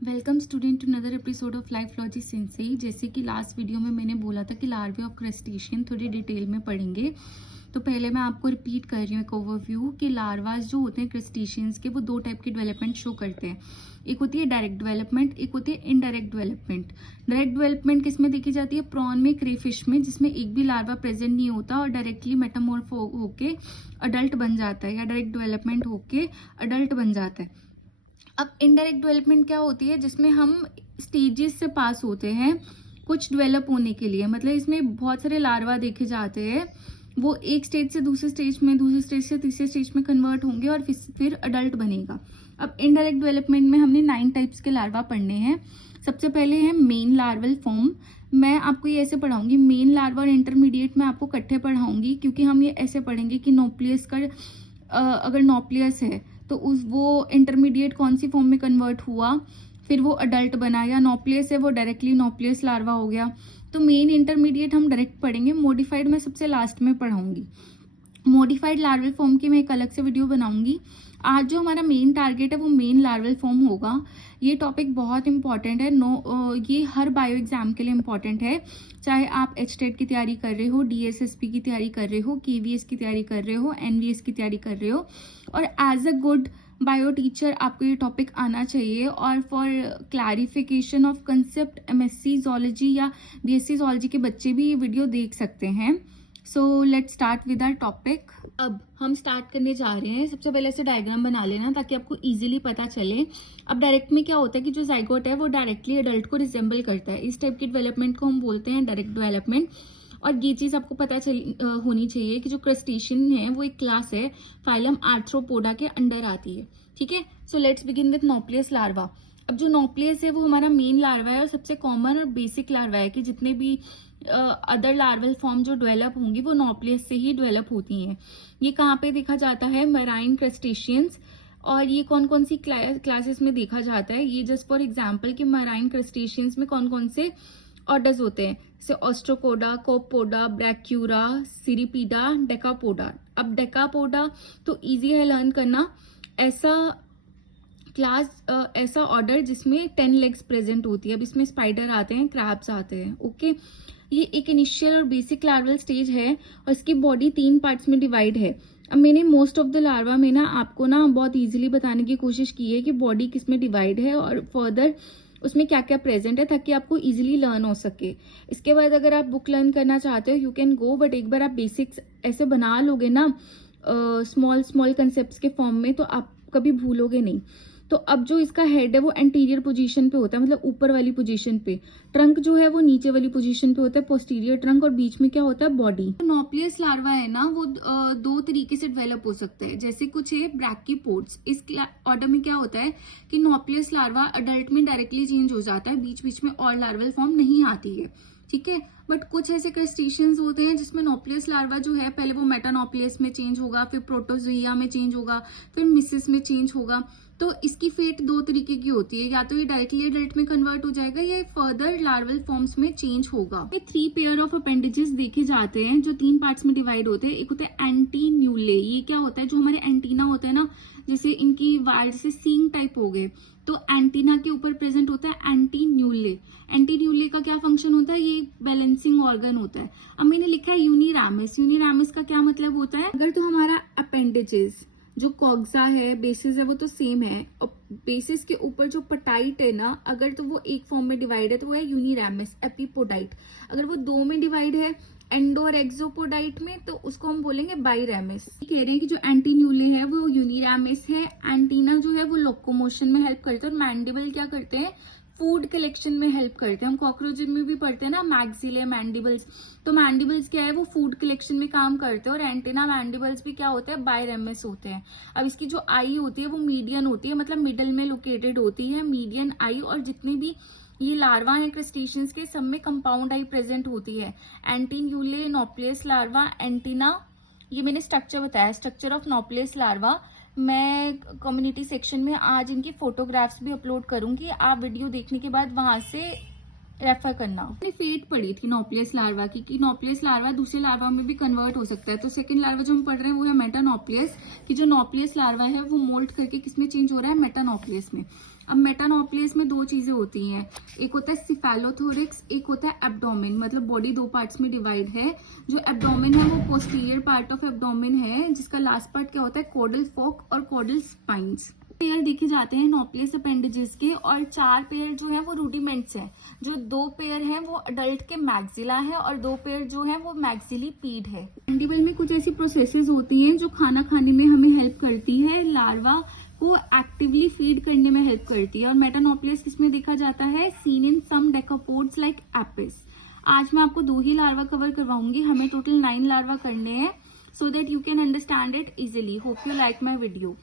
Welcome student to another episode of life logy sensei. जैसे कि last video में मैंने बोला था कि लार्वे ऑफ क्रस्टेशियन थोड़ी डिटेल में पढ़ेंगे, तो पहले मैं आपको रिपीट कर रही हूँ एक ओवरव्यू कि लार्वास जो होते हैं क्रस्टेशियंस के, वो दो टाइप की डेवलपमेंट शो करते हैं। एक होती है डायरेक्ट डेवलपमेंट, एक होती है इनडायरेक्ट डेवलपमेंट। डायरेक्ट डेवलपमेंट किस में देखी जाती है? प्रॉन में, क्रेफिश में, जिसमें एक भी लार्वा प्रेजेंट नहीं होता और डायरेक्टली मेटामॉर्फ होके अडल्ट बन जाता है, या डायरेक्ट डेवलपमेंट होके अडल्ट बन जाता है। अब इनडायरेक्ट डेवलपमेंट क्या होती है? जिसमें हम स्टेजेस से पास होते हैं कुछ डेवलप होने के लिए। मतलब इसमें बहुत सारे लार्वा देखे जाते हैं, वो एक स्टेज से दूसरे स्टेज में, दूसरे स्टेज से तीसरे स्टेज में कन्वर्ट होंगे और फिर अडल्ट बनेगा। अब इनडायरेक्ट डेवलपमेंट में हमने 9 टाइप्स के लार्वा पढ़ने हैं। सबसे पहले है मेन लार्वल फॉर्म। मैं आपको ये ऐसे पढ़ाऊंगी, मेन लार्वा और इंटरमीडिएट में आपको इकट्ठे पढ़ाऊंगी, क्योंकि हम ये ऐसे पढ़ेंगे कि नोप्लियस का अगर नोप्लियस है तो उस वो इंटरमीडिएट कौन सी फॉर्म में कन्वर्ट हुआ, फिर वो अडल्ट बना, या नोप्लियस है वो डायरेक्टली नोप्लियस लार्वा हो गया। तो मेन इंटरमीडिएट हम डायरेक्ट पढ़ेंगे, मॉडिफाइड मैं सबसे लास्ट में पढ़ाऊंगी। मॉडिफाइड लार्वल फॉर्म की मैं एक अलग से वीडियो बनाऊंगी। आज जो हमारा मेन टारगेट है वो मेन लार्वल फॉर्म होगा। ये टॉपिक बहुत इंपॉर्टेंट है, ये हर बायो एग्जाम के लिए इंपॉर्टेंट है। चाहे आप एचटेट की तैयारी कर रहे हो, डीएसएसपी की तैयारी कर रहे हो, केवीएस की तैयारी कर रहे हो, एनवीएस की तैयारी कर रहे हो, और as a good bio teacher आपको ये टॉपिक आना चाहिए। और for clarification of concept MSc zoology या बीएससी जोलॉजी के बच्चे भी ये वीडियो देख सकते हैं। So let's start with our topic. अब हम स्टार्ट करने जा रहे हैं। सबसे पहले ऐसे डायग्राम बना लेना ताकि आपको इजीली पता चले। अब डायरेक्ट में क्या होता है कि जो जाइगोट है वो डायरेक्टली एडल्ट को रिजेंबल करता है। इस टाइप की डेवलपमेंट को हम बोलते हैं डायरेक्ट डेवलपमेंट। और ये चीज आपको पता होनी चाहिए कि जो क्रस्टेशियन है वो एक क्लास है, फाइलम आर्थ्रोपोडा के अंडर आती है। ठीक है, so let's begin with nauplius larva. अब जो नोप्लियस है वो हमारा मेन लार्वा है और सबसे कॉमन और बेसिक लार्वा है कि जितने भी अदर लार्वल फॉर्म जो डेवलप होंगी वो नोप्लियस से ही डेवलप होती हैं। ये कहाँ पे देखा जाता है? Marine crustaceans. और ये कौन कौन सी क्लासेस में देखा जाता है? ये जस्ट फॉर एग्जांपल कि मराइन क्रस्टेशियंस में कौन कौन से ऑर्डर्स होते हैं, जैसे ऑस्ट्रोकोडा, कोपोडा, ब्रैक्यूरा, सिरिपीडा, डेकापोडा। अब डेकापोडा तो इजी है लर्न करना। ऐसा क्लास, ऐसा ऑर्डर जिसमें 10 लेग्स प्रेजेंट होती है। अब इसमें स्पाइडर आते हैं, क्रैब्स आते हैं। ओके, ये एक इनिशियल और बेसिक लार्वल स्टेज है और इसकी बॉडी 3 पार्ट्स में डिवाइड है। अब मैंने मोस्ट ऑफ द लार्वा में ना आपको ना बहुत इजीली बताने की कोशिश की है कि बॉडी किस में डिवाइड है और फर्दर उसमें क्या क्या प्रेजेंट है, ताकि आपको इजीली लर्न हो सके। इसके बाद अगर आप बुक लर्न करना चाहते हो यू कैन गो, बट एक बार आप बेसिक्स ऐसे बना लोगे ना स्मॉल स्मॉल कंसेप्ट के फॉर्म में, तो आप कभी भूलोगे नहीं। तो अब जो इसका हेड है वो एंटीरियर पोजीशन पे होता है, मतलब ऊपर वाली पोजीशन पे। ट्रंक जो है वो नीचे वाली पोजीशन पे होता है, पोस्टीरियर ट्रंक, और बीच में क्या होता है? बॉडी। नोप्लियस लार्वा है ना वो दो तरीके से डेवलप हो सकते हैं। जैसे कुछ है ब्रैकीपोड्स। इस ऑर्डर में क्या होता है कि नोप्लियस लार्वा अडल्ट में डायरेक्टली चेंज हो जाता है, बीच बीच में और लार्वल फॉर्म नहीं आती है। ठीक है, बट कुछ ऐसे क्रस्टेशियंस होते हैं जिसमें नोप्लियस लार्वा जो है पहले वो मेटानोप्लियस में चेंज होगा, फिर प्रोटोजोइया में चेंज होगा, फिर मिसिस में चेंज होगा। तो इसकी फेट दो तरीके की होती है, या तो ये डायरेक्टली एडल्ट में कन्वर्ट हो जाएगा या फर्दर लार्वल फॉर्म्स में चेंज होगा। ये 3 पेयर ऑफ अपेंडेजेस देखे जाते हैं जो 3 पार्ट्स में डिवाइड होते हैं। एक होता है एंटीन्यूले। ये क्या होता है? जो हमारे एंटीना होता है ना, जैसे इनकी वायर जैसे सींग टाइप हो गए, तो एंटीना के ऊपर प्रेजेंट होता है एंटीन्यूले। एंटीन्यूले का क्या फंक्शन होता है? ये बैलेंसिंग ऑर्गन होता है। अब मैंने लिखा है यूनिरामिस। यूनिरामिस का क्या मतलब होता है? अगर तो हमारा अपेंडेजेस जो कॉक्सा है, बेसिस है, वो तो सेम है, और बेसिस के ऊपर जो पटाइट है ना, अगर तो वो एक फॉर्म में डिवाइड है तो वो है यूनिरामिस एपिपोडाइट। अगर वो 2 में डिवाइड है, एंडो और एक्सोपोडाइट में, तो उसको हम बोलेंगे बाइरामिस। कह रहे हैं कि जो एंटीन्यूले है वो यूनिरामिस है। एंटीना जो है वो लोकोमोशन में हेल्प करते हैं, और मैंडिबल क्या करते हैं? फूड कलेक्शन में हेल्प करते हैं। हम कॉकरोच में भी पढ़ते हैं ना मैक्सिले, मैंडिबल्स। तो मैंडिबल्स क्या है? वो फूड कलेक्शन में काम करते हैं। और एंटेना मैंडिबल्स भी क्या होते हैं? बाइरेमिस होते हैं। अब इसकी जो आई होती है वो मीडियन होती है, मतलब मिडल में लोकेटेड होती है, मीडियन आई। और जितने भी ये लार्वा है क्रस्टेशियंस के, सब में कंपाउंड आई प्रेजेंट होती है। एंटीन्यूले, नोप्लियस लार्वा, एंटीना। ये मैंने स्ट्रक्चर बताया, स्ट्रक्चर ऑफ नोप्लियस लार्वा। मैं कम्युनिटी सेक्शन में आज इनकी फोटोग्राफ्स भी अपलोड करूंगी, आप वीडियो देखने के बाद वहां से रेफर करना। मैंने फेट पढ़ी थी नोप्लियस लार्वा की कि नोप्लियस लार्वा दूसरे लार्वा में भी कन्वर्ट हो सकता है। तो सेकंड लार्वा जो हम पढ़ रहे हैं वो है मेटानोप्लियस, कि जो नोप्लियस लार्वा है वो मोल्ट करके किसमें चेंज हो रहा है? मेटानोप्लियस में। अब मेटानोप्लियस में दो चीजें होती हैं, एक होता है सिफेलोथोरिक्स, एक होता है एब्डोमेन, मतलब बॉडी दो पार्ट्स में डिवाइड है। जो एब्डोमेन है वो पोस्टीरियर पार्ट ऑफ एब्डोमेन है, जिसका लास्ट पार्ट क्या होता है, कॉर्डल फोक और कॉर्डल स्पाइंस। पेयर देखे जाते हैं नोप्लियस अपेंडेजेस के, और 4 पेयर जो है वो रूडिमेंट्स हैं। जो 2 पेयर हैं वो अडल्ट के मैक्सिला है, और 2 पेयर जो है वो मैक्सिली पीड है। मैंडिबल में कुछ ऐसी प्रोसेसेस होती हैं जो खाना खाने में हमें हेल्प करती है, लार्वा को एक्टिवली फीड करने में हेल्प करती है। और मेटानोप्लियस किसमें देखा जाता है, seen in some decapods like एपिस। आज मैं आपको 2 ही लार्वा कवर करवाऊंगी, हमें टोटल 9 लार्वा करने हैं, so that you can understand it easily. Hope you like my video.